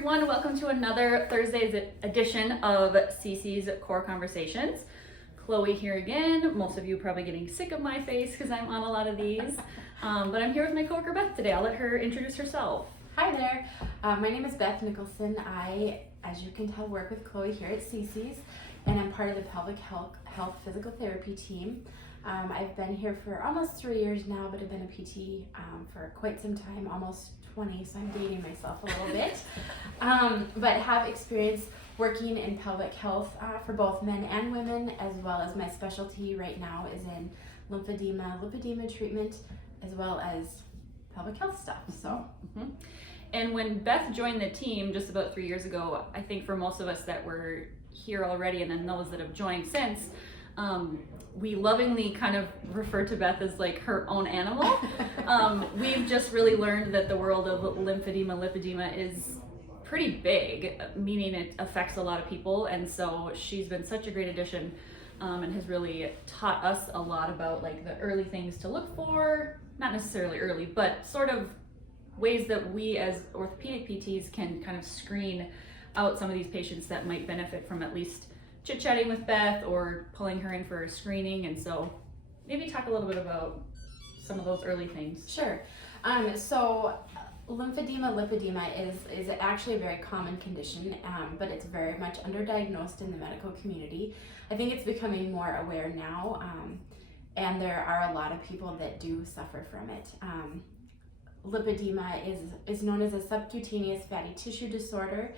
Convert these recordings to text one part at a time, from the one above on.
everyone, welcome to another Thursday's edition of CC's Core Conversations. Chloe here again. Most of you are probably getting sick of my face because I'm on a lot of these, but I'm here with my coworker Beth today. I'll let her introduce herself. Hi there, my name is Beth Nicholson. I, as you can tell, work with Chloe here at CC's, and I'm part of the pelvic health physical therapy team. I've been here for almost 3 years now, but I've been a PT for quite some time, almost 20, so I'm dating myself a little bit. But have experience working in pelvic health for both men and women, as well as my specialty right now is in lipidema treatment, as well as pelvic health stuff. So. And when Beth joined the team just about 3 years ago, I think for most of us that were here already and then those that have joined since, we lovingly kind of refer to Beth as like her own animal. We've just really learned that the world of lipidema is pretty big, meaning it affects a lot of people, and so she's been such a great addition and has really taught us a lot about like the early things to look for, not necessarily early, but sort of ways that we as orthopedic PTs can kind of screen out some of these patients that might benefit from at least chit-chatting with Beth or pulling her in for a screening. And so maybe talk a little bit about some of those early things. Sure. So lipidema is actually a very common condition, but it's very much underdiagnosed in the medical community. I think it's becoming more aware now, and there are a lot of people that do suffer from it. Lipedema is known as a subcutaneous fatty tissue disorder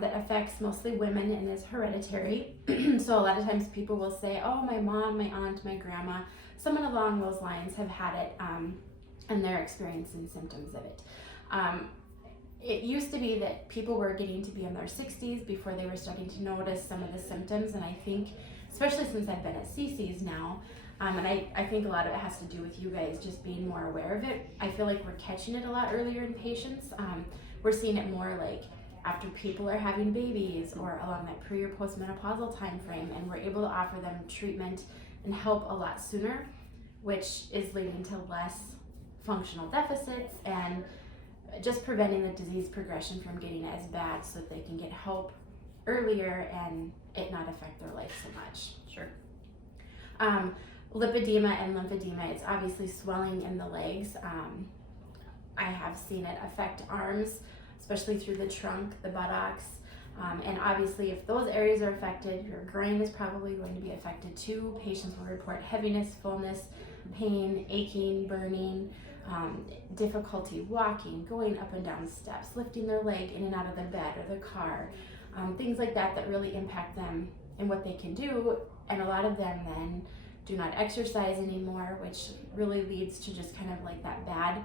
that affects mostly women and is hereditary. So a lot of times people will say, oh, my mom, my aunt, my grandma, someone along those lines have had it, and they're experiencing symptoms of it. It used to be that people were getting to be in their 60s before they were starting to notice some of the symptoms, and I think, especially since I've been at CC's now, and I think a lot of it has to do with you guys just being more aware of it. I feel like we're catching it a lot earlier in patients. We're seeing it more like after people are having babies or along that pre or postmenopausal time frame, and we're able to offer them treatment and help a lot sooner, which is leading to less functional deficits and just preventing the disease progression from getting as bad so that they can get help earlier and it not affect their life so much. Sure. Lipedema and lymphedema, it's obviously swelling in the legs. I have seen it affect arms, especially through the trunk, the buttocks, and obviously if those areas are affected, your groin is probably going to be affected too. Patients will report heaviness, fullness, pain, aching, burning, difficulty walking, going up and down steps, lifting their leg in and out of the bed or the car, things like that that really impact them and what they can do. And a lot of them then do not exercise anymore, which really leads to just kind of like that bad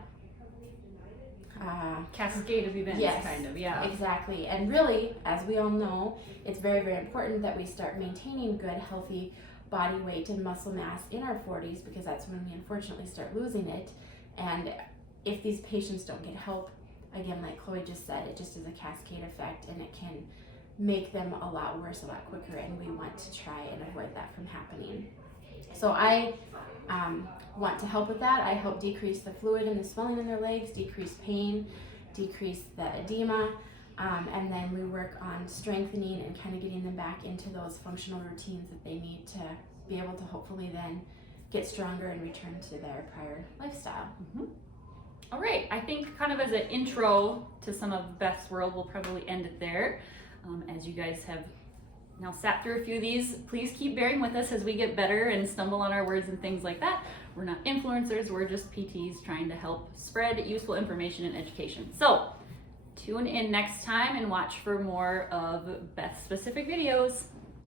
cascade of events. Yes, kind of, yeah. Exactly. And really, as we all know, it's very, very important that we start maintaining good, healthy body weight and muscle mass in our 40s, because that's when we unfortunately start losing it. And if these patients don't get help, again, like Chloe just said, it just is a cascade effect, and it can make them a lot worse a lot quicker, and we want to try and avoid that from happening. So I want to help with that. I help decrease the fluid and the swelling in their legs, decrease pain, decrease the edema, and then we work on strengthening and kind of getting them back into those functional routines that they need to be able to hopefully then get stronger and return to their prior lifestyle. All right, I think kind of as an intro to some of Beth's world, we'll probably end it there. As you guys have now sat through a few of these, please keep bearing with us as we get better and stumble on our words and things like that. We're not influencers, we're just PTs trying to help spread useful information and education. So tune in next time and watch for more of Beth specific videos.